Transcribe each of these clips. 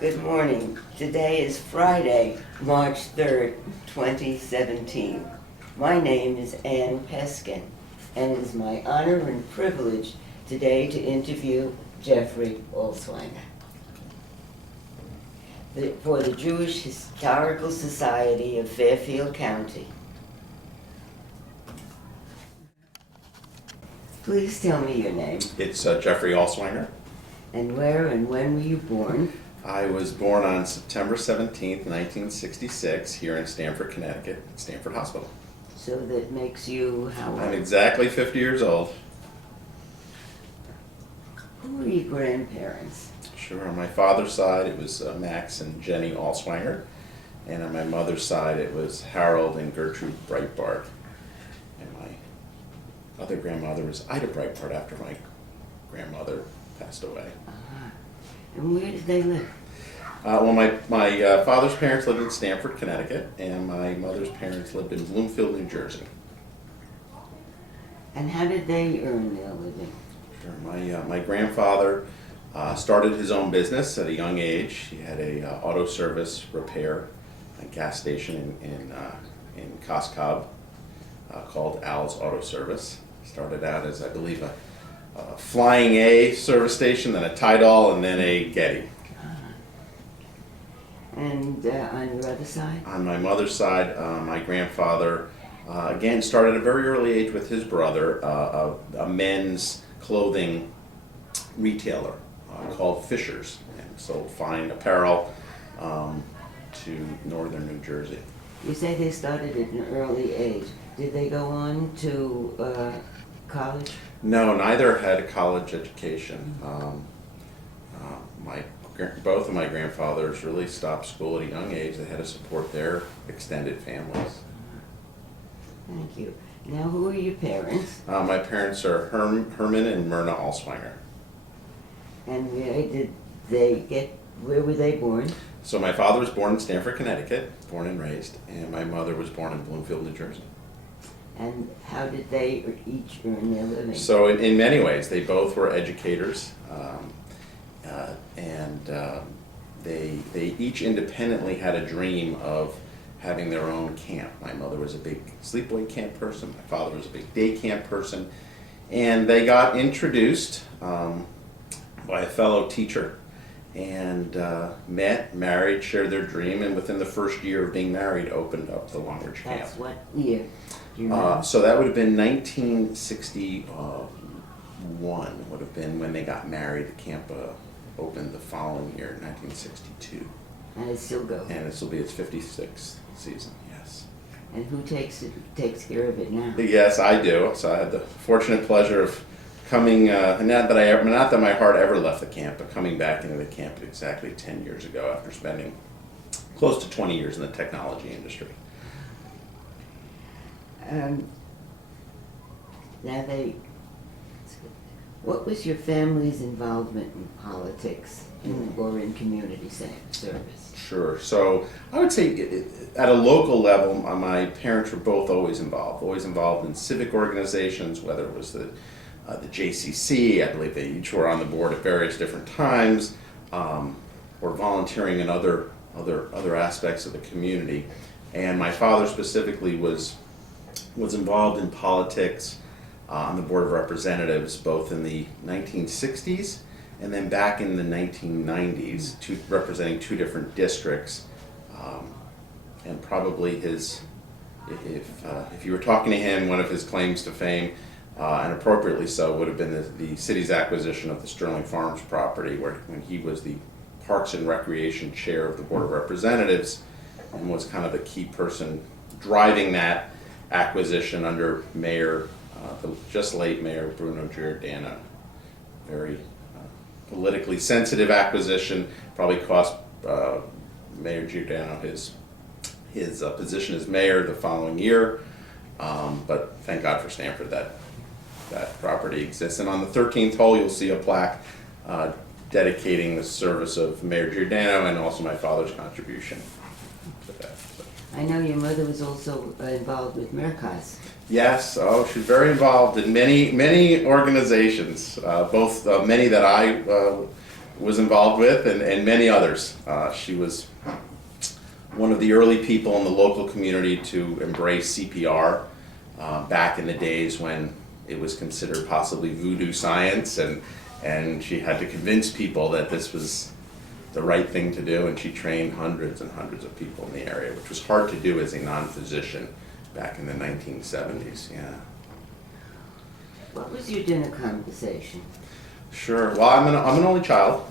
Good morning. Today is Friday, March 3rd, 2017. My name is Ann Peskin, and it is my honor and privilege today to interview Geoffrey Alswanger for the Jewish Historical Society of Fairfield County. Please tell me your name. It's Geoffrey Alswanger. And where and when were you born? I was born on September 17th, 1966, here in Stamford, Connecticut, at Stamford Hospital. So that makes you how old? I'm exactly 50 years old. Who were your grandparents? Sure, on my father's side it was Max and Jenny Alswanger, and on my mother's side it was Harold and Gertrude Breitbart. And my other grandmother was Ida Breitbart after my grandmother passed away. And where did they live? Well, my father's parents lived in Stamford, Connecticut, and my mother's parents lived in Bloomfield, New Jersey. And how did they earn their living? Sure. My grandfather started his own business at a young age. He had a auto service repair gas station in Coscob called Al's Auto Service. Started out as, I believe, a Flying A service station, then a Tidal, and then a Getty. And on your other side? On my mother's side, my grandfather, again, started at a very early age with his brother, a men's clothing retailer called Fisher's, and sold fine apparel to northern New Jersey. You say they started at an early age. Did they go on to college? No, neither had a college education. Both of my grandfathers really stopped school at a young age. They had to support their extended families. Thank you. Now, who are your parents? My parents are Herman and Myrna Alswanger. And where were they born? So my father was born in Stamford, Connecticut, born and raised, and my mother was born in Bloomfield, New Jersey. And how did they each earn their living? So in many ways, they both were educators, and they each independently had a dream of having their own camp. My mother was a big sleepaway camp person, my father was a big day camp person, and they got introduced by a fellow teacher, and met, married, shared their dream, and within the first year of being married opened up the Long Ridge Camp. That's what year? Do you know? So that would have been 1961 would have been when they got married. The camp opened the following year, 1962. And it still goes? And this will be its 56th season, yes. And who takes care of it now? Yes, I do. So I had the fortunate pleasure of coming, not that my heart ever left the camp, but coming back into the camp exactly 10 years ago after spending close to 20 years in the technology industry. What was your family's involvement in politics or in community service? Sure. So I would say at a local level, my parents were both always involved in civic organizations, whether it was the JCC, I believe they each were on the board at various different times, or volunteering in other aspects of the community. And my father specifically was involved in politics on the Board of Representatives both in the 1960s and then back in the 1990s, representing two different districts. And probably if you were talking to him, one of his claims to fame, and appropriately so, would have been the city's acquisition of the Sterling Farms property, when he was the Parks and Recreation Chair of the Board of Representatives and was kind of the key person driving that acquisition under Mayor, the just late Mayor Bruno Giordano. Very politically sensitive acquisition, probably cost Mayor Giordano his position as mayor the following year, but thank God for Stamford that property exists. And on the 13th hole you'll see a plaque dedicating the service of Mayor Giordano and also my father's contribution to that. So. I know your mother was also involved with Mercas. Yes, she's very involved in many organizations, both many that I was involved with, and many others. She was one of the early people in the local community to embrace CPR back in the days when it was considered possibly voodoo science, and she had to convince people that this was the right thing to do, and she trained hundreds and hundreds of people in the area, which was hard to do as a non-physician back in the 1970s. Yeah. What was your dinner conversation? Sure. Well, I'm an only child,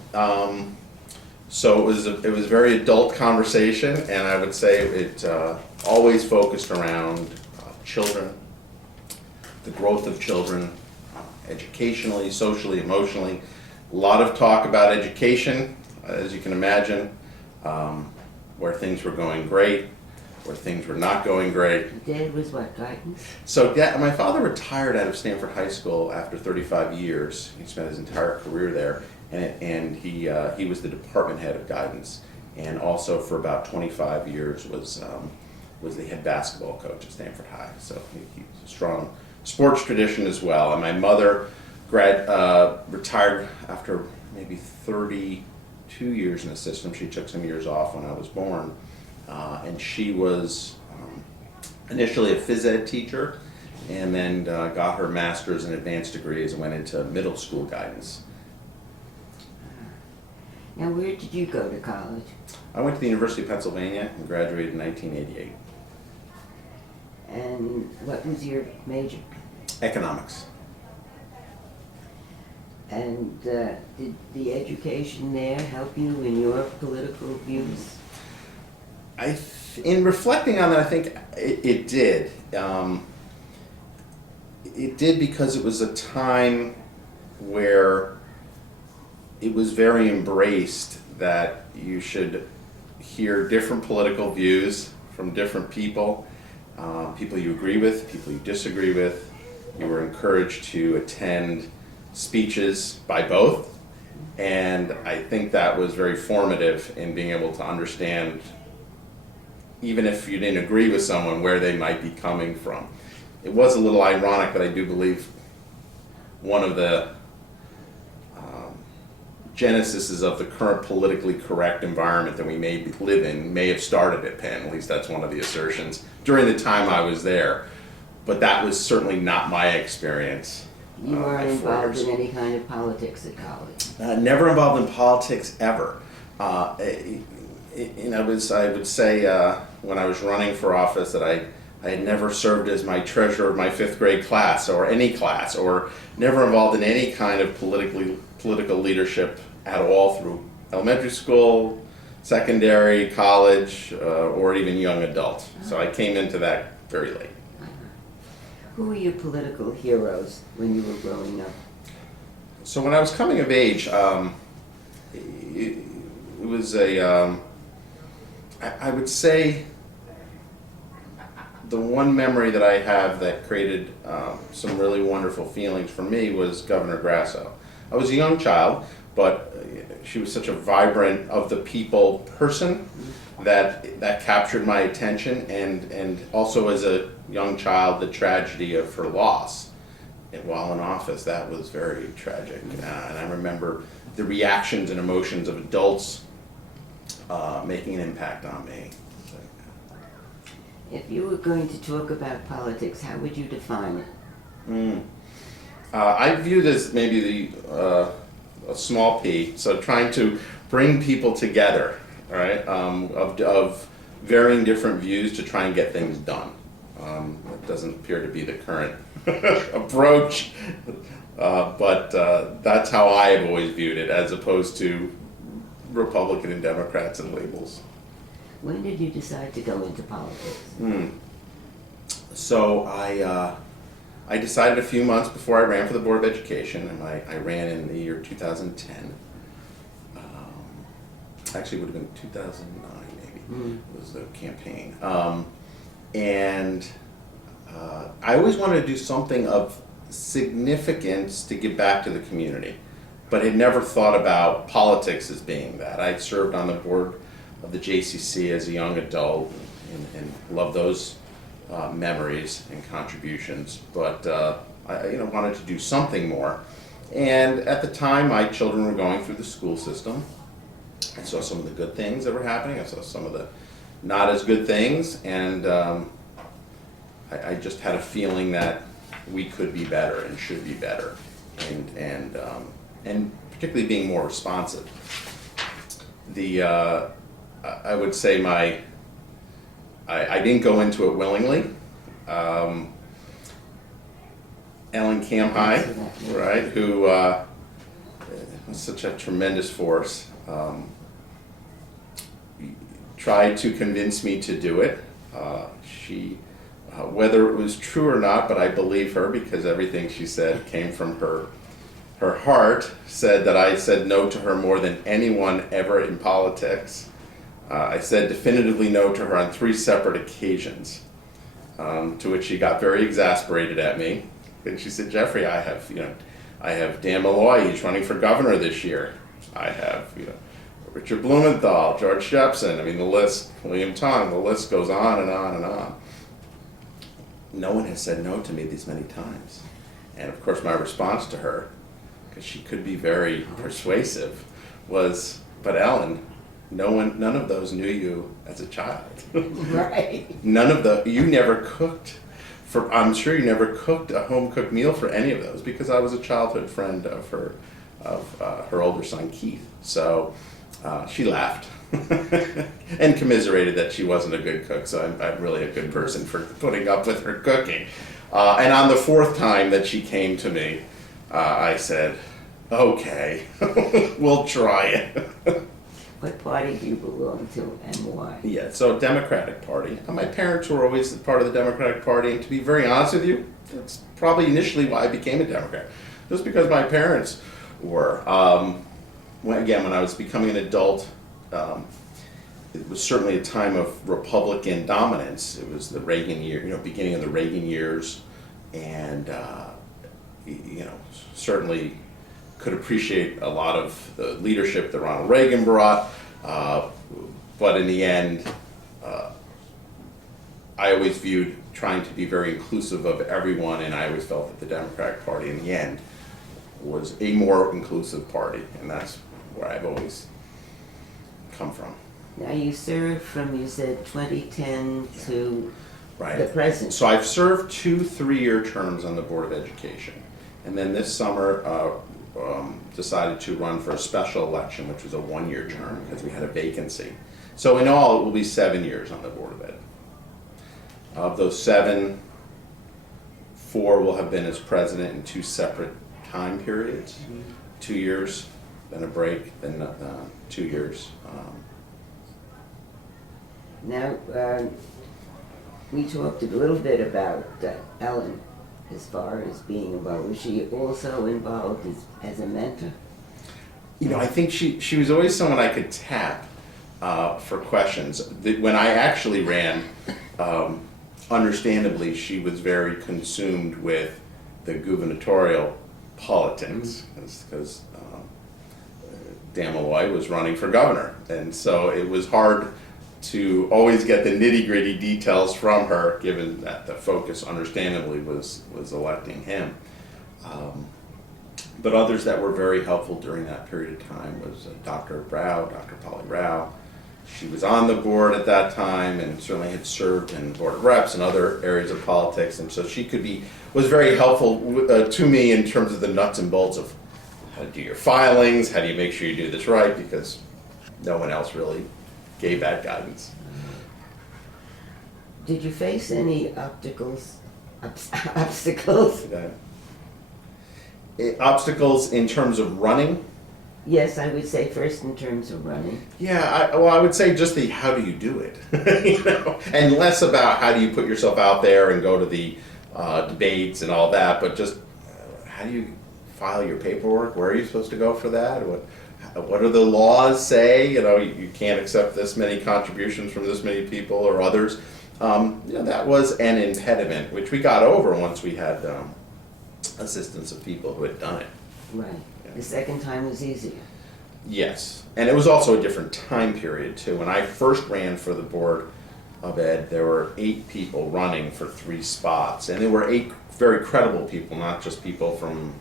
so it was a very adult conversation, and I would say it always focused around children, the growth of children, educationally, socially, emotionally. A lot of talk about education, as you can imagine, where things were going great, where things were not going great. Dad was what, guidance? So my father retired out of Stanford High School after 35 years. He spent his entire career there, and he was the department head of guidance, and also for about 25 years was the head basketball coach at Stanford High. So he's a strong sports tradition as well. And my mother retired after maybe 32 years in the system. She took some years off when I was born. And she was initially a phys ed teacher, and then got her master's and advanced degrees and went into middle school guidance. Now, where did you go to college? I went to the University of Pennsylvania and graduated in 1988. And what was your major? Economics. And did the education there help you in your political views? In reflecting on that, I think it did. It did because it was a time where it was very embraced that you should hear different political views from different people, people you agree with, people you disagree with. You were encouraged to attend speeches by both, and I think that was very formative in being able to understand, even if you didn't agree with someone, where they might be coming from. It was a little ironic, but I do believe one of the genesis of the current politically correct environment that we may live in may have started at Penn. At least that's one of the assertions during the time I was there. But that was certainly not my experience. You weren't involved in any kind of politics at college? Never involved in politics ever. I would say when I was running for office that I had never served as my treasurer of my 5th grade class, or any class, or never involved in any kind of political leadership at all through elementary school, secondary, college, or even young adult. So I came into that very late. Who were your political heroes when you were growing up? So when I was coming of age, it was I would say the one memory that I have that created some really wonderful feelings for me was Governor Grasso. I was a young child, but she was such a vibrant, of the people person that captured my attention, and also as a young child, the tragedy of her loss while in office. That was very tragic, and I remember the reactions and emotions of adults making an impact on me. If you were going to talk about politics, how would you define it? I view this maybe a small p, so trying to bring people together, right, of varying different views to try and get things done. It doesn't appear to be the current approach, but that's how I have always viewed it, as opposed to Republican and Democrats and labels. When did you decide to go into politics? So I decided a few months before I ran for the Board of Education, and I ran in the year 2010. Actually, it would have been 2009 maybe, was the campaign. And I always wanted to do something of significance to give back to the community, but had never thought about politics as being that. I served on the board of the JCC as a young adult, and loved those memories and contributions, but I wanted to do something more. And at the time, my children were going through the school system. I saw some of the good things that were happening. I saw some of the not as good things, and I just had a feeling that we could be better and should be better, and particularly being more responsive. I would say I didn't go into it willingly. Ellen Camhigh, right, who was such a tremendous force, tried to convince me to do it. Whether it was true or not, but I believe her because everything she said came from her heart, said that I said no to her more than anyone ever in politics. I said definitively no to her on 3 separate occasions, to which she got very exasperated at me. And she said, Jeffrey, I have Dan Malloy, he's running for governor this year. I have, Richard Blumenthal, George Jepson, I mean the list, William Tong, the list goes on and on and on. No one has said no to me these many times. And of course my response to her, because she could be very persuasive, was, but Ellen, none of those knew you as a child. Right. You never cooked. I'm sure you never cooked a home-cooked meal for any of those because I was a childhood friend of her older son Keith. So she laughed and commiserated that she wasn't a good cook. So I'm really a good person for putting up with her cooking. And on the 4th time that she came to me, I said, "Okay, we'll try it." What party do you belong to and why? Yeah, so Democratic Party. My parents were always part of the Democratic Party, and to be very honest with you, that's probably initially why I became a Democrat. Just because my parents were. When I was becoming an adult, it was certainly a time of Republican dominance. It was the Reagan year, beginning of the Reagan years, and certainly could appreciate a lot of the leadership that Ronald Reagan brought, but in the end, I always viewed trying to be very inclusive of everyone, and I always felt that the Democratic Party in the end was a more inclusive party, and that's where I've always come from. Now you served from, you said, 2010 to Right. the present. So I've served 2 3-year terms on the Board of Education, and then this summer decided to run for a special election, which was a 1-year term because we had a vacancy. So in all, it will be 7 years on the Board of Ed. Of those 7, 4 will have been as president in 2 separate time periods. 2 years, then a break, then 2 years. Now, we talked a little bit about Ellen as far as being involved. Was she also involved as a mentor? I think she was always someone I could tap for questions. When I actually ran, understandably, she was very consumed with the gubernatorial politics because Dan Malloy was running for governor, and so it was hard to always get the nitty-gritty details from her, given that the focus, understandably, was electing him. But others that were very helpful during that period of time was Dr. Polly Rao. She was on the board at that time and certainly had served in the Board of Reps and other areas of politics, and so she was very helpful to me in terms of the nuts and bolts of how to do your filings, how do you make sure you do this right, because no one else really gave that guidance. Did you face any obstacles? Obstacles in terms of running? Yes, I would say first in terms of running. Yeah, I would say just the how do you do it, and less about how do you put yourself out there and go to the debates and all that, but just how do you file your paperwork? Where are you supposed to go for that? What do the laws say? You can't accept this many contributions from this many people or others. That was an impediment, which we got over once we had assistance of people who had done it. Right. The second time was easier. Yes, and it was also a different time period too. When I first ran for the Board of Ed, there were 8 people running for 3 spots, and there were 8 very credible people, not just people from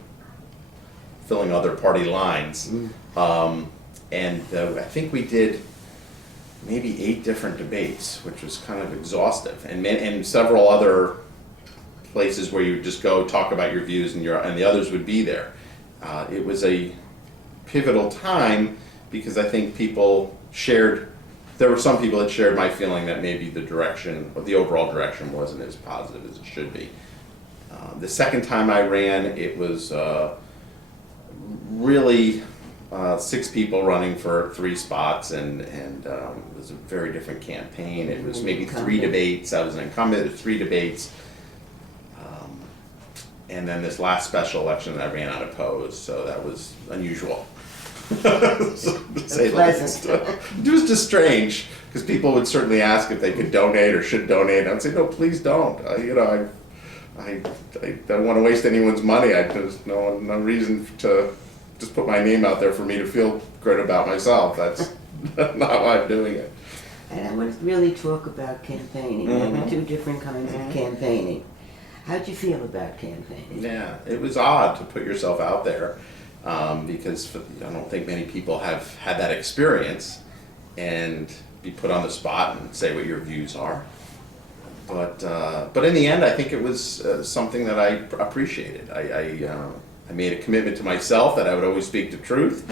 filling other party lines. And I think we did maybe 8 different debates, which was kind of exhaustive, and several other places where you would just go talk about your views, and the others would be there. It was a pivotal time because I think there were some people that shared my feeling that maybe the overall direction wasn't as positive as it should be. The second time I ran, it was really 6 people running for 3 spots, and it was a very different campaign. It was maybe 3 debates. I was an incumbent at 3 debates. And then this last special election, I ran unopposed, so that was unusual. To say the least. It was just strange, because people would certainly ask if they could donate or should donate. I'd say, no, please don't. I don't want to waste anyone's money. There's no reason to just put my name out there for me to feel good about myself. That's not why I'm doing it. And I want to really talk about campaigning. There are 2 different kinds of campaigning. How'd you feel about campaigning? Yeah, it was odd to put yourself out there because I don't think many people have had that experience and be put on the spot and say what your views are. But in the end, I think it was something that I appreciated. I made a commitment to myself that I would always speak the truth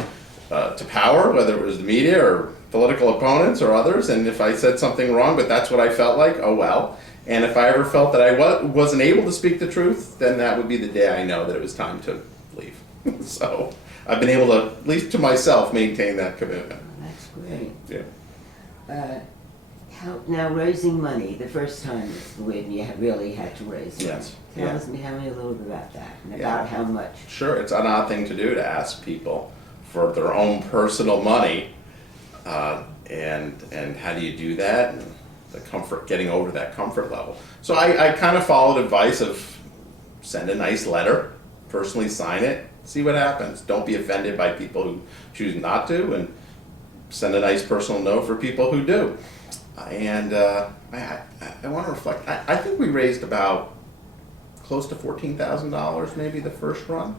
to power, whether it was the media or political opponents or others. And if I said something wrong, but that's what I felt like, oh well. And if I ever felt that I wasn't able to speak the truth, then that would be the day I know that it was time to leave. So I've been able to, at least to myself, maintain that commitment. That's great. Yeah. Now, raising money, the first time when you really had to raise money. Yes. Tell me a little bit about that and about how much. Sure, it's an odd thing to do, to ask people for their own personal money, and how do you do that? And the comfort, getting over that comfort level. So I kind of followed advice of send a nice letter, personally sign it, see what happens. Don't be offended by people who choose not to, and send a nice personal note for people who do. And I want to reflect. I think we raised about close to $14,000 maybe the first run,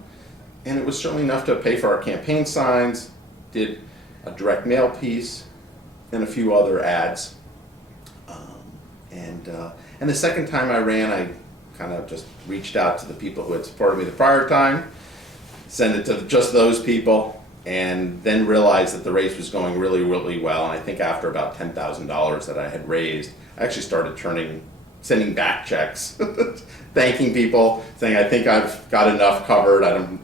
and it was certainly enough to pay for our campaign signs, did a direct mail piece, and a few other ads. And the second time I ran, I kind of just reached out to the people who had supported me the prior time, sent it to just those people, and then realized that the race was going really, really well. And I think after about $10,000 that I had raised, I actually started sending back checks, thanking people, saying, I think I've got enough covered. I don't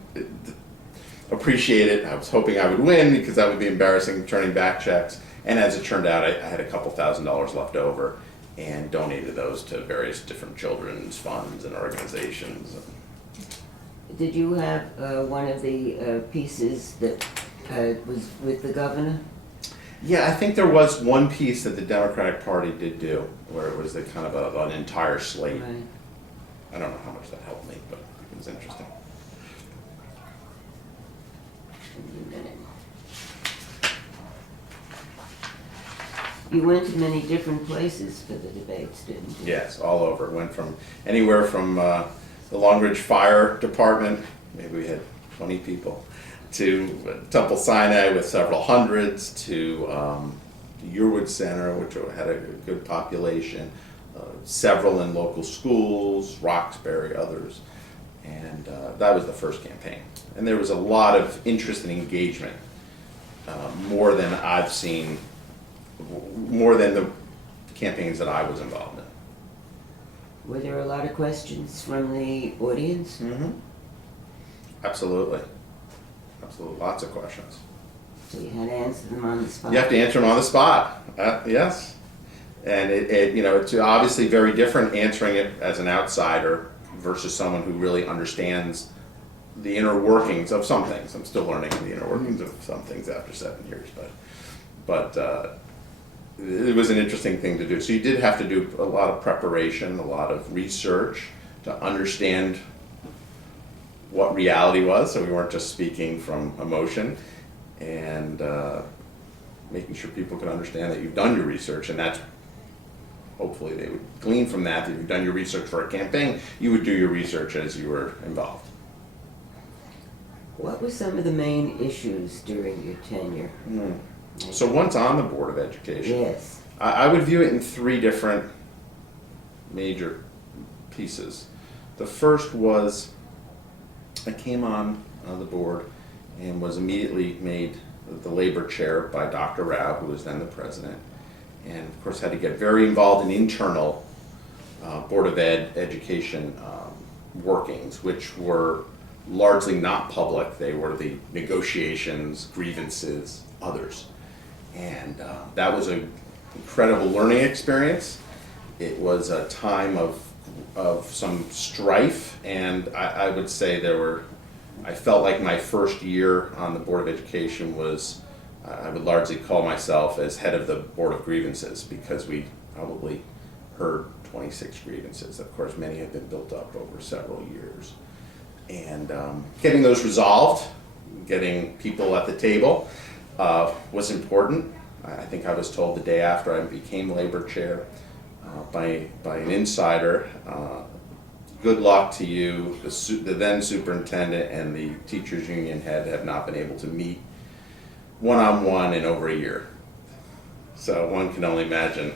appreciate it. I was hoping I would win because that would be embarrassing, turning back checks. And as it turned out, I had a couple $1,000s left over and donated those to various different children's funds and organizations. Did you have one of the pieces that was with the governor? Yeah, I think there was one piece that the Democratic Party did do, where it was kind of an entire slate. Right. I don't know how much that helped me, but it was interesting. You went to many different places for the debates, didn't you? Yes, all over. It went from anywhere from the Long Ridge Fire Department, maybe we had 20 people, to Temple Sinai with several hundreds, to the Yearwood Center, which had a good population, several in local schools, Roxbury, others. And that was the first campaign. And there was a lot of interest and engagement, more than I've seen, more than the campaigns that I was involved in. Were there a lot of questions from the audience? Mm-hmm. Absolutely. Absolutely. Lots of questions. So you had to answer them on the spot? You have to answer them on the spot. Yes. And it's obviously very different answering it as an outsider versus someone who really understands the inner workings of some things. I'm still learning the inner workings of some things after 7 years, but it was an interesting thing to do. So you did have to do a lot of preparation, a lot of research to understand what reality was, so we weren't just speaking from emotion, and making sure people could understand that you've done your research, and that's hopefully they would glean from that you've done your research for a campaign, you would do your research as you were involved. What were some of the main issues during your tenure? So once on the Board of Education, Yes. I would view it in three different major pieces. The first was I came on the board and was immediately made the labor chair by Dr. Rao, who was then the president, and of course had to get very involved in internal Board of Education workings, which were largely not public. They were the negotiations, grievances, others. And that was an incredible learning experience. It was a time of some strife, and I would say I felt like my first year on the Board of Education was, I would largely call myself as head of the Board of Grievances, because we probably heard 26 grievances. Of course, many have been built up over several years. And getting those resolved, getting people at the table was important. I think I was told the day after I became labor chair by an insider, good luck to you, the then superintendent and the teachers union head have not been able to meet one-on-one in over a year. So one can only imagine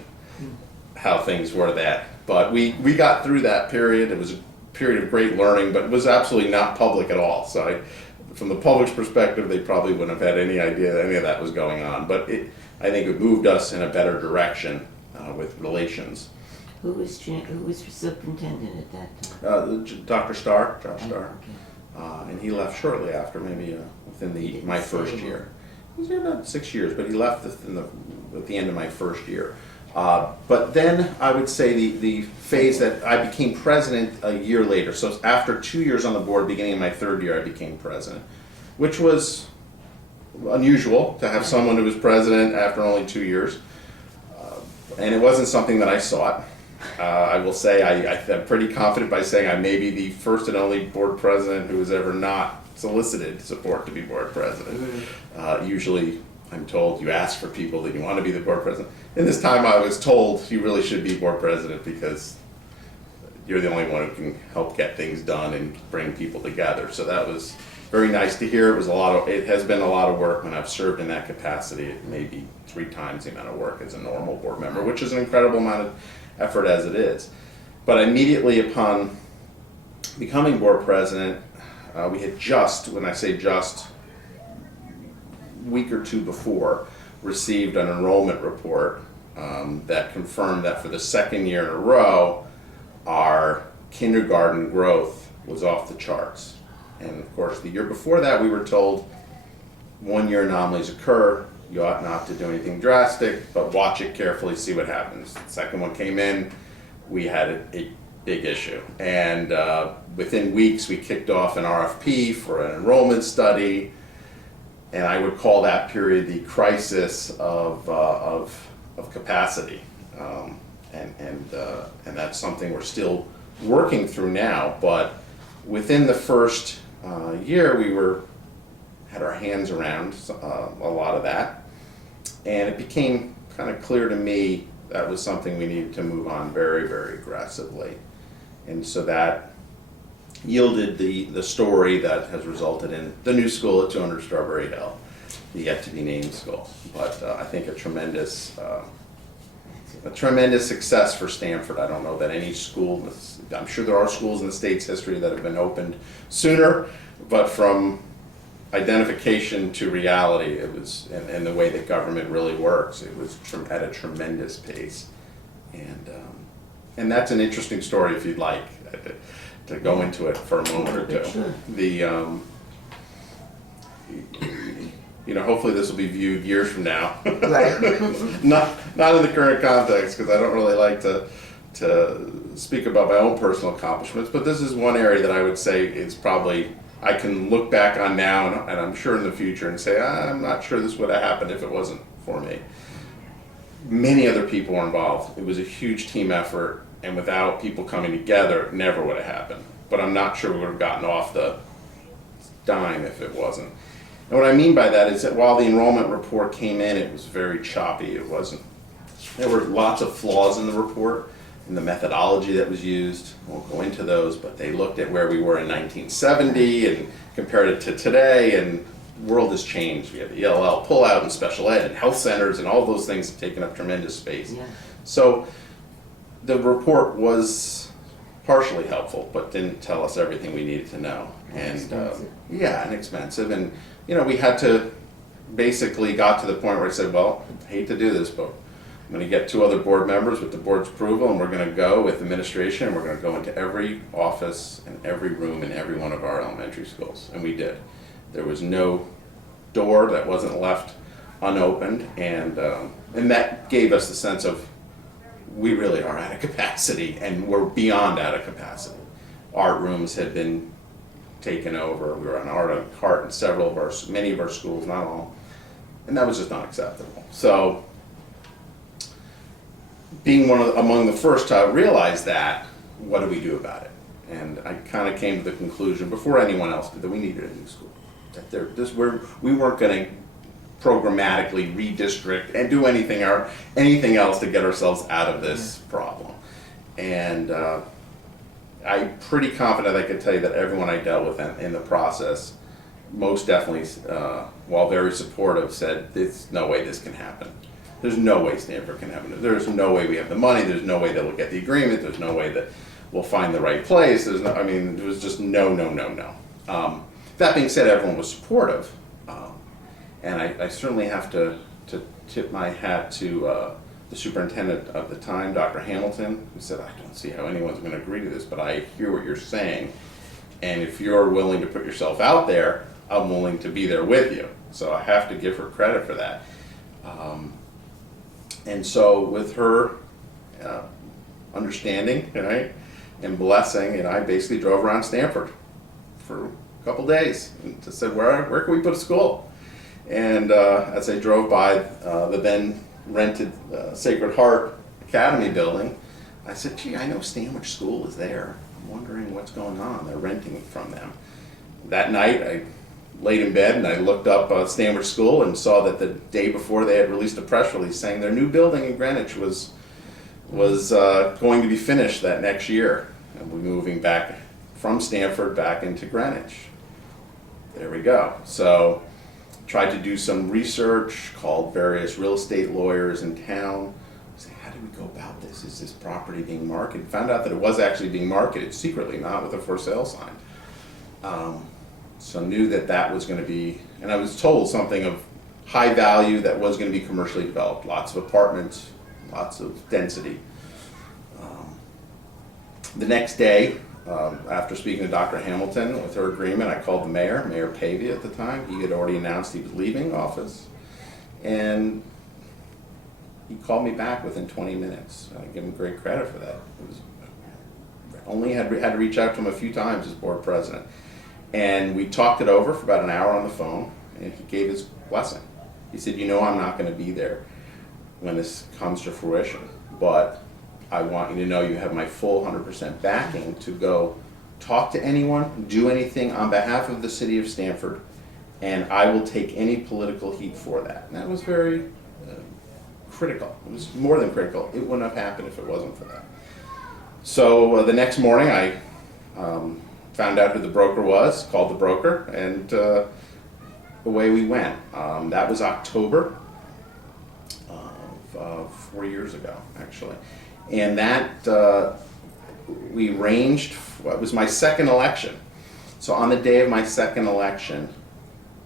how things were that. But we got through that period. It was a period of great learning, but it was absolutely not public at all. So from the public's perspective, they probably wouldn't have had any idea that any of that was going on. But I think it moved us in a better direction with relations. Who was superintendent at that time? Dr. Starr, Josh Starr, Okay. and he left shortly after, maybe within my first year. He was here about 6 years, but he left at the end of my first year. But then I would say the phase that I became president a year later. So after 2 years on the board, beginning of my third year, I became president, which was unusual to have someone who was president after only 2 years. And it wasn't something that I sought. I will say I'm pretty confident by saying I may be the first and only board president who has ever not solicited support to be board president. Usually I'm told you ask for people that you want to be the board president. And this time I was told you really should be board president because you're the only one who can help get things done and bring people together. So that was very nice to hear. It has been a lot of work when I've served in that capacity. It may be 3 times the amount of work as a normal board member, which is an incredible amount of effort as it is. But immediately upon becoming board president, we had when I say just, week or two before, received an enrollment report that confirmed that for the second year in a row, our kindergarten growth was off the charts. And of course, the year before that, we were told 1 year anomalies occur. You ought not to do anything drastic, but watch it carefully, see what happens. The second one came in, we had a big issue. And within weeks, we kicked off an RFP for an enrollment study. And I would call that period the crisis of capacity. And that's something we're still working through now. But within the first year, we had our hands around a lot of that. And it became kind of clear to me that was something we needed to move on very, very aggressively. And so that yielded the story that has resulted in the new school at 200 Strawberry Hill, the yet-to-be-named school. But I think a tremendous success for Stanford. I don't know that any school, I'm sure there are schools in the state's history that have been opened sooner, but from identification to reality, it was, and the way that government really works, it was at a tremendous pace. And that's an interesting story if you'd like to go into it for a moment or two. Sure. Hopefully this will be viewed years from now. Right. not in the current context, because I don't really like to speak about my own personal accomplishments, but this is one area that I would say is probably, I can look back on now and I'm sure in the future and say, I'm not sure this would have happened if it wasn't for me. Many other people were involved. It was a huge team effort, and without people coming together, it never would have happened. But I'm not sure we would have gotten off the dime if it wasn't. And what I mean by that is that while the enrollment report came in, it was very choppy. There were lots of flaws in the report, and the methodology that was used. I won't go into those, but they looked at where we were in 1970 and compared it to today, and the world has changed. We have the ELL pullout and special ed and health centers, and all those things have taken up tremendous space. Yeah. So the report was partially helpful, but didn't tell us everything we needed to know. And yeah, and expensive. And we had to basically got to the point where I said, well, I hate to do this, but I'm going to get 2 other board members with the board's approval, and we're going to go with administration, and we're going to go into every office and every room in every one of our elementary schools. And we did. There was no door that wasn't left unopened, and that gave us the sense of we really are out of capacity, and we're beyond out of capacity. Art rooms had been taken over. We were on art on cart in many of our schools, not all, and that was just not acceptable. So, being among the first to realize that, what do we do about it? And I kind of came to the conclusion before anyone else did that we needed a new school. That we weren't going to programmatically redistrict and do anything else to get ourselves out of this problem. And I'm pretty confident I could tell you that everyone I dealt with in the process most definitely, while very supportive, said there's no way this can happen. There's no way Stanford can happen. There's no way we have the money. There's no way that we'll get the agreement. There's no way that we'll find the right place. There was just no. That being said, everyone was supportive. And I certainly have to tip my hat to the superintendent of the time, Dr. Hamilton, who said, I don't see how anyone's going to agree to this, but I hear what you're saying. And if you're willing to put yourself out there, I'm willing to be there with you. So I have to give her credit for that. And so with her understanding, right, and blessing, and I basically drove around Stanford for a couple days and just said, where can we put a school? And as I drove by the then rented Sacred Heart Academy building, I said, gee, I know Stanwich School is there. I'm wondering what's going on. They're renting from them. That night, I laid in bed and I looked up Stanwich School and saw that the day before they had released a press release saying their new building in Greenwich was going to be finished that next year. And we're moving back from Stanford back into Greenwich. There we go. So tried to do some research, called various real estate lawyers in town. Say, how do we go about this? Is this property being marketed? Found out that it was actually being marketed secretly, not with a for sale sign. So knew that was going to be, and I was told something of high value that was going to be commercially developed. Lots of apartments, lots of density. The next day, after speaking to Dr. Hamilton, with her agreement, I called the mayor, Mayor Pavey at the time. He had already announced he was leaving office. And he called me back within 20 minutes. I give him great credit for that. Only had to reach out to him a few times as board president. And we talked it over for about an hour on the phone, and he gave his blessing. He said, I'm not going to be there when this comes to fruition, but I want you to know you have my full 100% backing to go talk to anyone, do anything on behalf of the city of Stanford, and I will take any political heat for that. And that was very critical. It was more than critical. It wouldn't have happened if it wasn't for that. So the next morning I found out who the broker was, called the broker, and away we went. That was October of 4 years ago, actually. And that, we arranged, it was my second election. So on the day of my second election,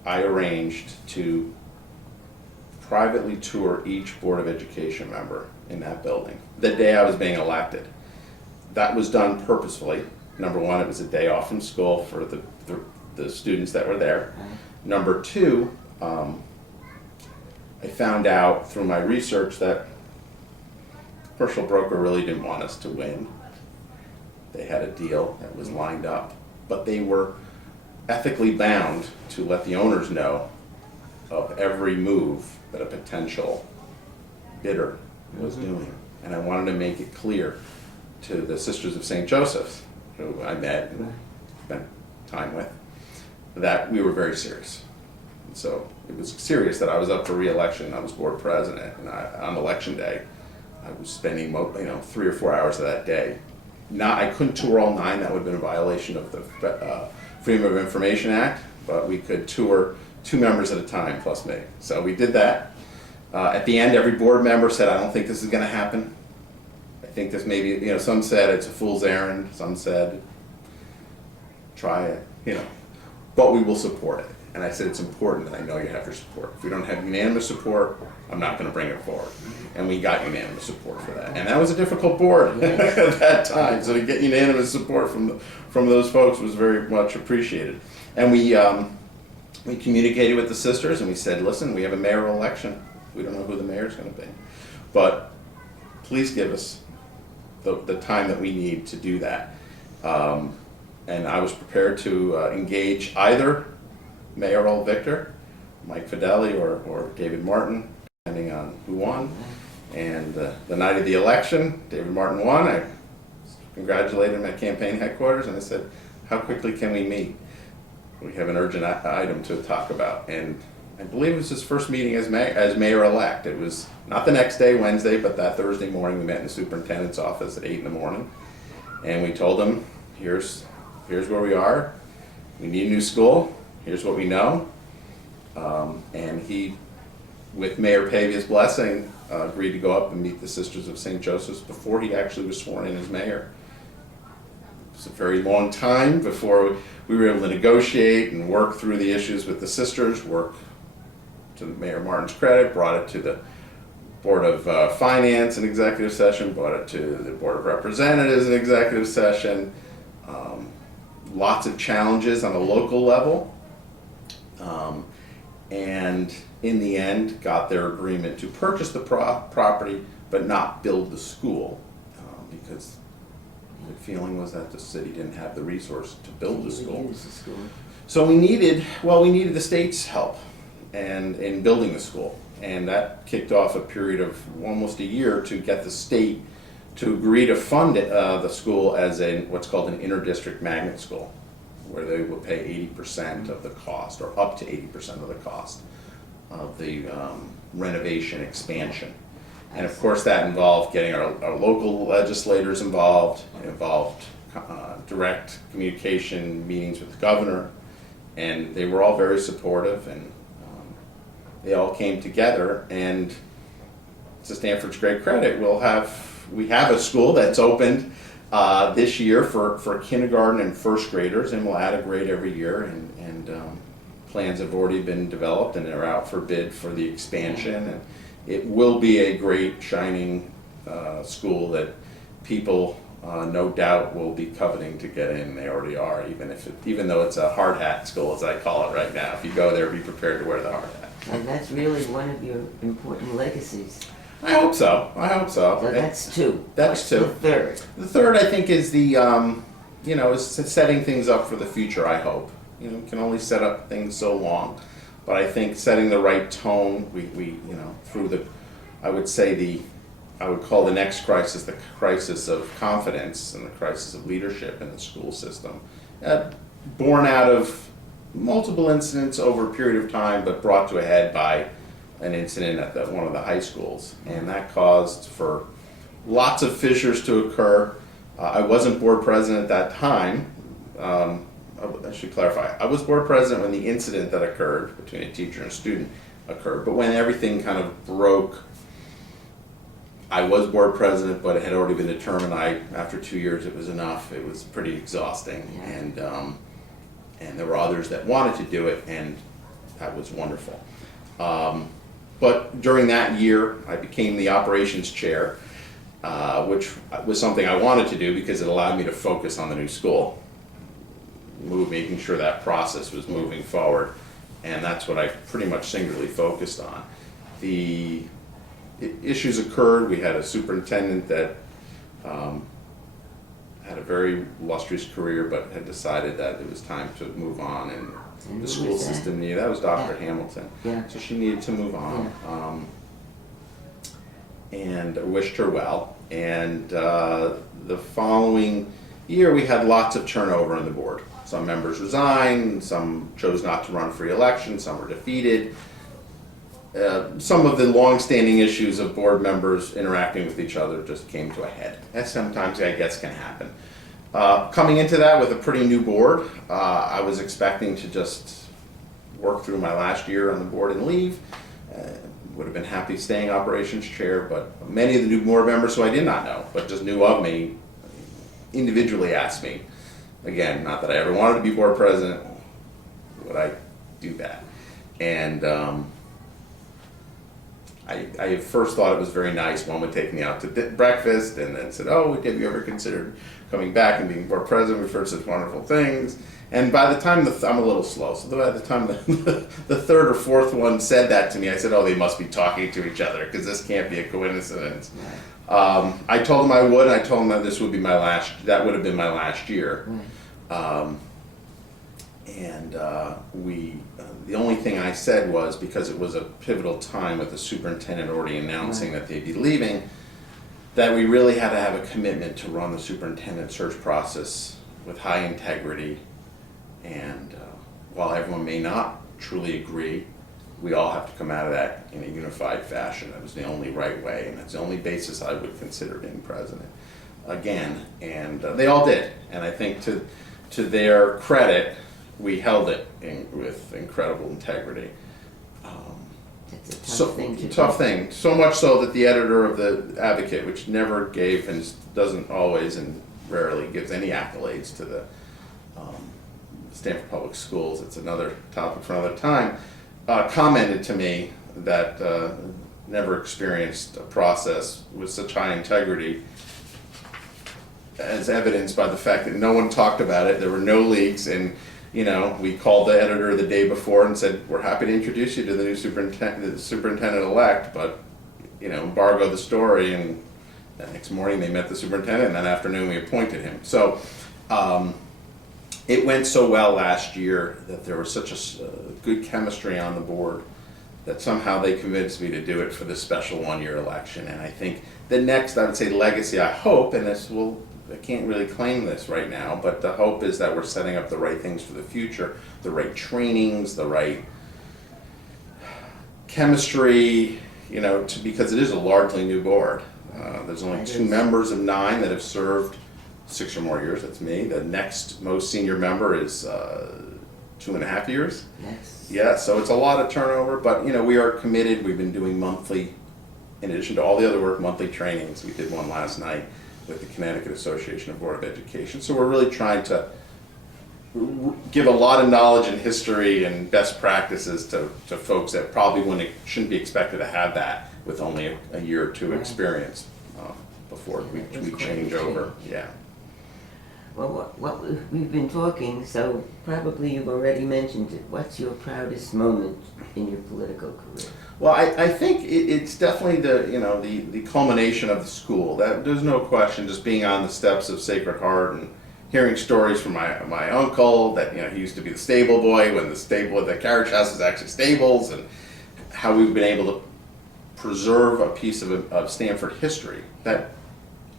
I arranged to privately tour each Board of Education member in that building, the day I was being elected. That was done purposefully. Number one, it was a day off from school for the students that were there. Number two, I found out through my research that the commercial broker really didn't want us to win. They had a deal that was lined up, but they were ethically bound to let the owners know of every move that a potential bidder was doing. And I wanted to make it clear to the Sisters of St. Joseph's, who I met and spent time with, that we were very serious. And so it was serious that I was up for re-election. I was board president, and on election day, I was spending 3 or 4 hours of that day. I couldn't tour all 9. That would have been a violation of the Freedom of Information Act, but we could tour 2 members at a time plus me. So we did that. At the end, every board member said, I don't think this is going to happen. I think this maybe, some said it's a fool's errand. Some said, try it, but we will support it. And I said, it's important that I know you have your support. If we don't have unanimous support, I'm not going to bring it forward. And we got unanimous support for that. And that was a difficult board at that time. So to get unanimous support from those folks was very much appreciated. And we communicated with the sisters and we said, listen, we have a mayoral election. We don't know who the mayor is going to be. But please give us the time that we need to do that. And I was prepared to engage either Mayoral Victor, Mike Fideli, or David Martin, depending on who won. And the night of the election, David Martin won. I congratulated him at campaign headquarters and I said, how quickly can we meet? We have an urgent item to talk about. And I believe it was his first meeting as mayor-elect. It was not the next day, Wednesday, but that Thursday morning. We met in the superintendent's office at 8 in the morning. And we told him, here's where we are. We need a new school. Here's what we know. And he, with Mayor Pavia's blessing, agreed to go up and meet the Sisters of St. Joseph's before he actually was sworn in as mayor. It was a very long time before we were able to negotiate and work through the issues with the sisters, work to Mayor Martin's credit, brought it to the Board of Finance in executive session, brought it to the Board of Representatives in executive session. Lots of challenges on a local level. And in the end, got their agreement to purchase the property, but not build the school, because the feeling was that the city didn't have the resource to build the school. So we needed the state's help in building the school, and that kicked off a period of almost a year to get the state to agree to fund the school as what's called an inter-district magnet school, where they would pay 80% of the cost, or up to 80% of the cost of the renovation expansion. And of course that involved getting our local legislators involved. It involved direct communication meetings with the governor, and they were all very supportive, and they all came together. And to Stanford's great credit, we have a school that's opened this year for kindergarten and first graders, and we'll add a grade every year, and plans have already been developed and they're out for bid for the expansion. And it will be a great shining school that people no doubt will be coveting to get in. They already are, even though it's a hard hat school, as I call it right now. If you go there, be prepared to wear the hard hat. And that's really one of your important legacies. I hope so. So that's 2. That's 2. The third. The third, I think, is is setting things up for the future. I hope. We can only set up things so long, but I think setting the right tone. We through I would call the next crisis the crisis of confidence and the crisis of leadership in the school system, born out of multiple incidents over a period of time, but brought to a head by an incident at one of the high schools, and that caused for lots of fissures to occur. I wasn't board president at that time. I should clarify. I was board president when the incident that occurred between a teacher and a student occurred, but when everything kind of broke, I was board president, but it had already been determined. After 2 years, it was enough. It was pretty exhausting, and there were others that wanted to do it, and that was wonderful. But during that year, I became the operations chair, which was something I wanted to do because it allowed me to focus on the new school, making sure that process was moving forward, and that's what I pretty much singularly focused on. The issues occurred. We had a superintendent that had a very illustrious career, but had decided that it was time to move on, and the school system needed. That was Dr. Hamilton. Yeah. So she needed to move on, and I wished her well. And the following year, we had lots of turnover on the board. Some members resigned, some chose not to run for re-election, some were defeated. some of the long-standing issues of board members interacting with each other just came to a head. That sometimes, I guess, can happen. Coming into that with a pretty new board, I was expecting to just work through my last year on the board and leave. Would have been happy staying operations chair, but many of the new board members who I did not know, but just knew of me, individually asked me, again, not that I ever wanted to be board president, would I do that? And I at first thought it was very nice. One would take me out to breakfast and then said, oh, have you ever considered coming back and being board president? We've heard such wonderful things. And by the time, I'm a little slow, so by the time the third or fourth one said that to me, I said, oh, they must be talking to each other because this can't be a coincidence. Right. I told them I would, and I told them that this would be that would have been my last year. Right. The only thing I said was, because it was a pivotal time with the superintendent already announcing that they'd be leaving, that we really had to have a commitment to run the superintendent search process with high integrity. And while everyone may not truly agree, we all have to come out of that in a unified fashion. That was the only right way, and that's the only basis I would consider being president again. And they all did. And I think to their credit, we held it with incredible integrity. It's a tough thing to do. Tough thing. So much so that the editor of the Advocate, which never gave and doesn't always and rarely gives any accolades to the Stanford Public Schools, it's another topic for another time, commented to me that never experienced a process with such high integrity, as evidenced by the fact that no one talked about it. There were no leaks, and we called the editor the day before and said, we're happy to introduce you to the new superintendent-elect, but, embargo the story, and the next morning they met the superintendent, and that afternoon we appointed him. So it went so well last year that there was such a good chemistry on the board that somehow they convinced me to do it for this special one-year election. And I think the next, I would say, legacy, I hope, and I can't really claim this right now, but the hope is that we're setting up the right things for the future, the right trainings, the right chemistry, because it is a largely new board. There's only 2 members of 9 that have served 6 or more years. That's me. The next most senior member is 2.5 years. Yes. Yeah, so it's a lot of turnover, but we are committed. We've been doing monthly, in addition to all the other work, monthly trainings. We did one last night with the Connecticut Association of Board of Education. So we're really trying to give a lot of knowledge and history and best practices to folks that probably shouldn't be expected to have that with only a year or 2 experience before we change over. Yeah. Well, what we've been talking, so probably you've already mentioned it. What's your proudest moment in your political career? Well, I think it's definitely the culmination of the school. That there's no question. Just being on the steps of Sacred Heart and hearing stories from my uncle that he used to be the stable boy when the carriage house was actually stables, and how we've been able to preserve a piece of Stanford history that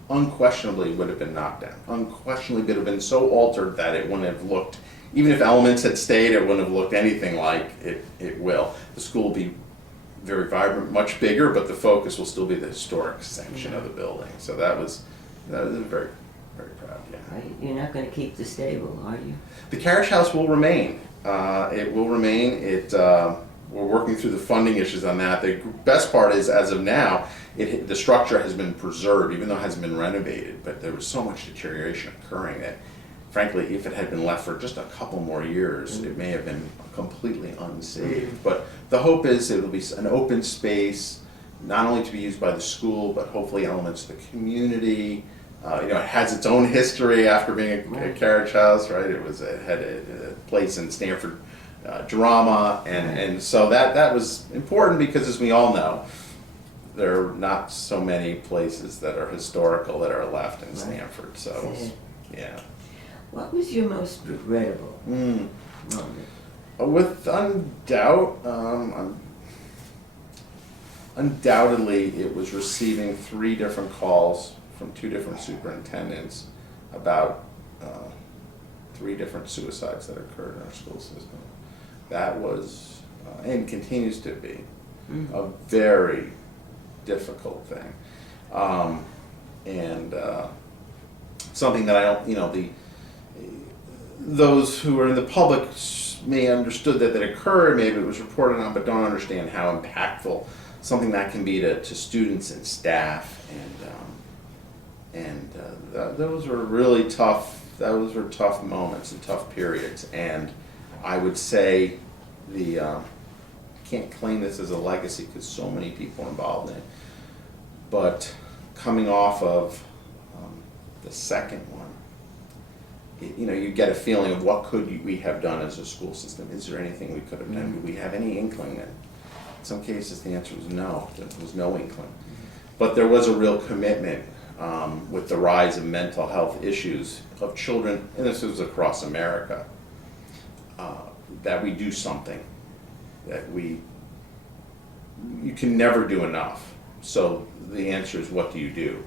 unquestionably would have been knocked down. Unquestionably would have been so altered that it wouldn't have looked, even if elements had stayed, it wouldn't have looked anything like it will. The school will be very vibrant, much bigger, but the focus will still be the historic section of the building. So that was very, very proud. Yeah. You're not going to keep the stable, are you? The carriage house will remain. It will remain. We're working through the funding issues on that. The best part is, as of now, the structure has been preserved, even though it hasn't been renovated. But there was so much deterioration occurring that, frankly, if it had been left for just a couple more years, it may have been completely unsafe. But the hope is it will be an open space, not only to be used by the school, but hopefully elements of the community. It has its own history after being a carriage house, right? It had a place in Stanford drama, and so that was important because, as we all know, there are not so many places that are historical that are left in Stanford. So, yeah. What was your most regrettable moment? With undoubtedly, it was receiving 3 different calls from 2 different superintendents about 3 different suicides that occurred in our school system. That was, and continues to be, a very difficult thing. And something that I don't, those who are in the public may understood that occurred, maybe it was reported on, but don't understand how impactful something that can be to students and staff. Those were really tough. Those were tough moments and tough periods. And I would say can't claim this as a legacy because so many people are involved in it. But coming off of the second one, you get a feeling of what could we have done as a school system. Is there anything we could have done? Do we have any inkling? And in some cases, the answer was no. There was no inkling. But there was a real commitment with the rise of mental health issues of children, and this was across America, that we do something. That you can never do enough. So the answer is, what do you do?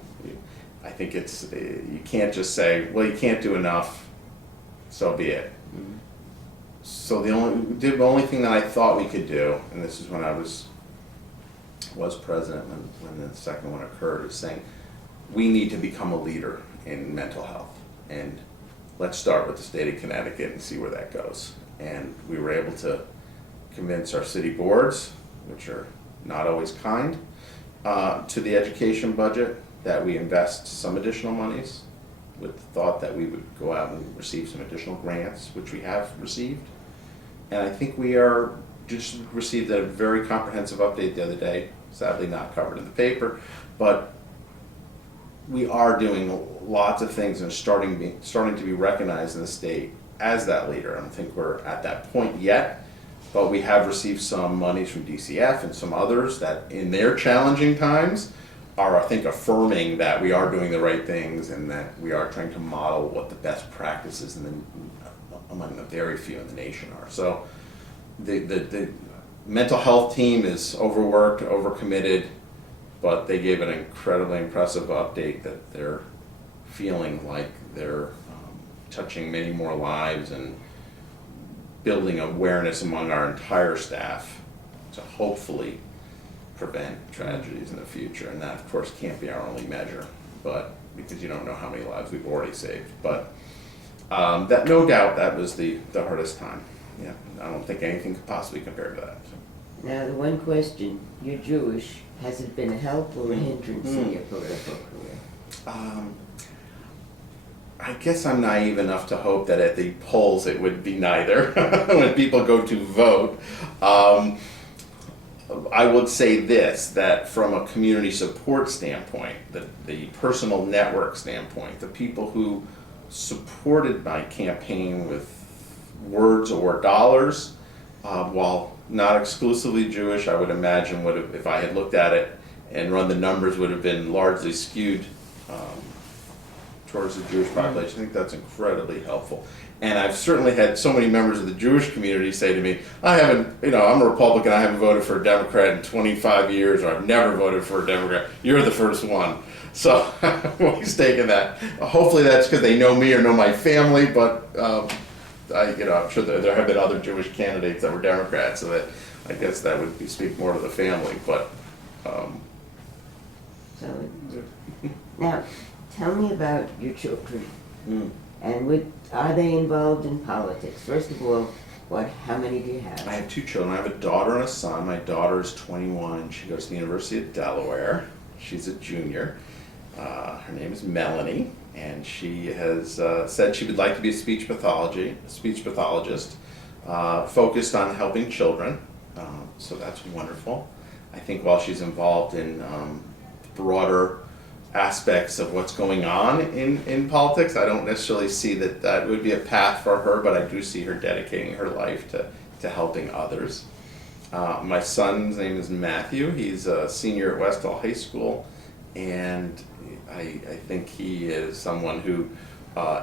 I think it's, you can't just say, well, you can't do enough, so be it. Mm-hmm. So the only thing that I thought we could do, and this is when I was president when the second one occurred, is saying we need to become a leader in mental health, and let's start with the state of Connecticut and see where that goes. And we were able to convince our city boards, which are not always kind, to the education budget, that we invest some additional monies with the thought that we would go out and receive some additional grants, which we have received. And I think we just received a very comprehensive update the other day, sadly not covered in the paper, but we are doing lots of things and starting to be recognized in the state as that leader. I don't think we're at that point yet, but we have received some monies from DCF and some others that in their challenging times are, I think, affirming that we are doing the right things and that we are trying to model what the best practices among the very few in the nation are. So the mental health team is overworked, overcommitted, but they gave an incredibly impressive update that they're feeling like they're touching many more lives and building awareness among our entire staff to hopefully prevent tragedies in the future. And that, of course, can't be our only measure, but because you don't know how many lives we've already saved. But that, no doubt, that was the hardest time. Yeah, I don't think anything could possibly compare to that. So. Now, the one question: you're Jewish. Has it been a help or a hindrance in your political career? I guess I'm naive enough to hope that at the polls it would be neither. When people go to vote, I would say this, that from a community support standpoint, the personal network standpoint, the people who supported my campaign with words or dollars, while not exclusively Jewish, I would imagine would have, if I had looked at it and run the numbers, would have been largely skewed towards the Jewish population. I think that's incredibly helpful. And I've certainly had so many members of the Jewish community say to me, I'm a Republican, I haven't voted for a Democrat in 25 years, or I've never voted for a Democrat. You're the first one. So I'm always taking that. Hopefully that's because they know me or know my family, but I'm sure there have been other Jewish candidates that were Democrats, so that I guess that would speak more to the family. But now, tell me about your children. And are they involved in politics? First of all, how many do you have? I have two children. I have a daughter and a son. My daughter is 21. She goes to the University of Delaware. She's a junior. Her name is Melanie, and she has said she would like to be a speech pathologist, focused on helping children. So that's wonderful. I think while she's involved in broader aspects of what's going on in politics, I don't necessarily see that would be a path for her, but I do see her dedicating her life to helping others. My son's name is Matthew. He's a senior at Westall High School, and I think he is someone who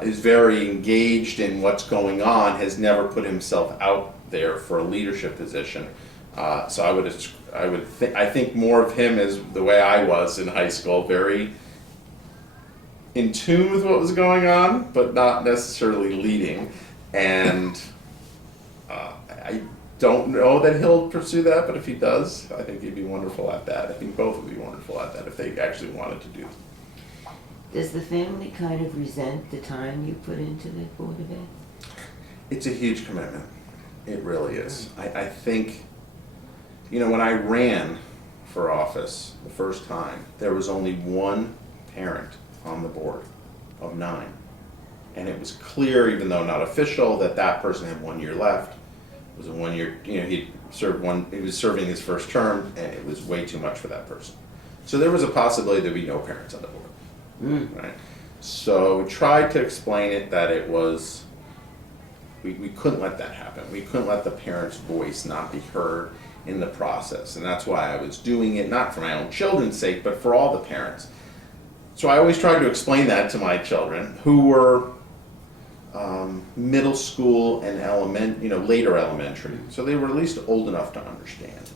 is very engaged in what's going on, has never put himself out there for a leadership position. So I think more of him as the way I was in high school, very in tune with what was going on, but not necessarily leading. And don't know that he'll pursue that, but if he does, I think he'd be wonderful at that. I think both would be wonderful at that if they actually wanted to do it. Does the family kind of resent the time you put into the Board of Ed? It's a huge commitment. It really is. I think, when I ran for office the first time, there was only one parent on the board of 9. And it was clear, even though not official, that that person had 1 year left. It was a 1 year, he was serving his first term, and it was way too much for that person. So there was a possibility there'd be no parents on the board, right? So we tried to explain it that it was, we couldn't let that happen. We couldn't let the parent's voice not be heard in the process. And that's why I was doing it, not for my own children's sake, but for all the parents. So I always tried to explain that to my children, who were middle school and later elementary. So they were at least old enough to understand.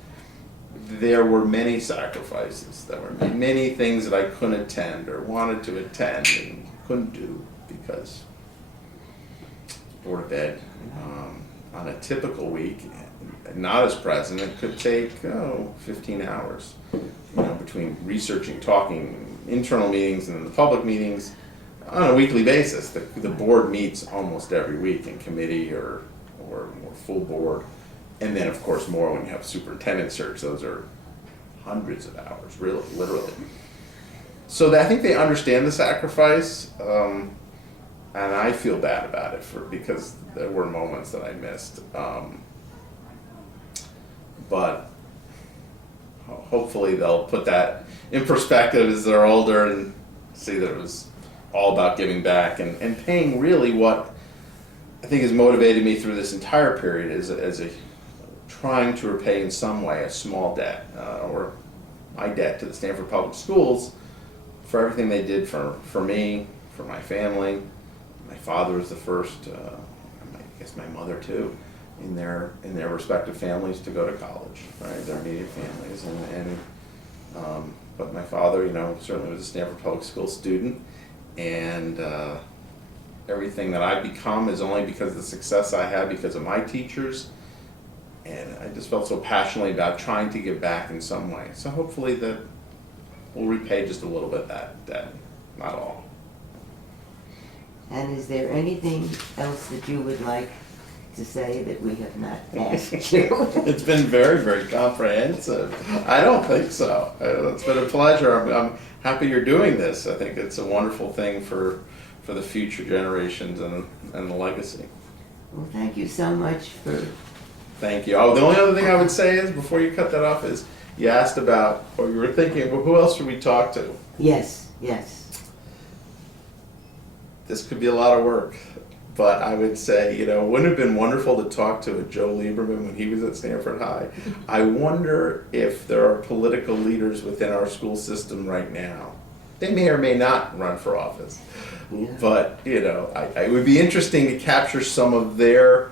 There were many sacrifices. There were many things that I couldn't attend or wanted to attend and couldn't do because Board of Ed, on a typical week, not as president, could take 15 hours, between researching, talking, internal meetings and the public meetings on a weekly basis. The board meets almost every week in committee or full board, and then of course more when you have superintendent search. Those are hundreds of hours, really, literally. So I think they understand the sacrifice. And I feel bad about it because there were moments that I missed. But hopefully they'll put that in perspective as they're older and see that it was all about giving back and paying really what I think has motivated me through this entire period as a trying to repay in some way a small debt or my debt to the Stanford Public Schools for everything they did for me, for my family. My father was the first, I guess my mother too, in their respective families to go to college, right? Their immediate families, but my father, certainly was a Stanford Public School student, and everything that I've become is only because of the success I had because of my teachers, and I just felt so passionately about trying to give back in some way. So hopefully that will repay just a little bit that debt, not all. And is there anything else that you would like to say that we have not asked you? It's been very, very comprehensive. I don't think so. It's been a pleasure. I'm happy you're doing this. I think it's a wonderful thing for the future generations and the legacy. Well, thank you so much for... Thank you. Oh, the only other thing I would say is, before you cut that off, is you asked about, or you were thinking, well, who else should we talk to? Yes. This could be a lot of work, but I would say, wouldn't it have been wonderful to talk to a Joe Lieberman when he was at Stanford High? I wonder if there are political leaders within our school system right now. They may or may not run for office, but, it would be interesting to capture some of their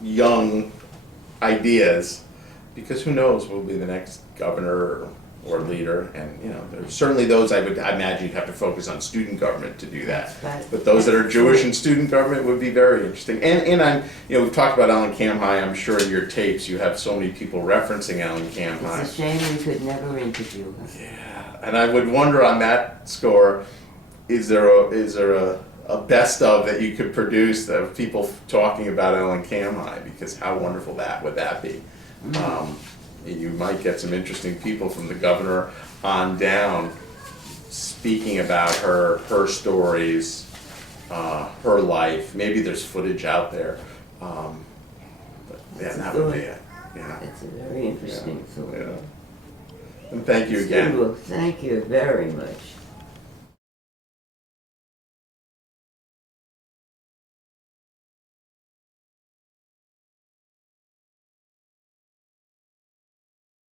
young ideas, because who knows, will be the next governor or leader, and there's certainly those I imagine you'd have to focus on student government to do that. Right. But those that are Jewish and student government would be very interesting. And I'm, we've talked about Ellen Kamhai. I'm sure in your tapes you have so many people referencing Ellen Kamhai. It's a shame we could never interview her. Yeah, and I would wonder on that score, is there a best of that you could produce of people talking about Ellen Kamhai? Because how wonderful would that be? You might get some interesting people from the governor on down speaking about her stories, her life. Maybe there's footage out there. But yeah, that would be it. Yeah. It's a very interesting thought. Yeah. And thank you again. Well, thank you very much.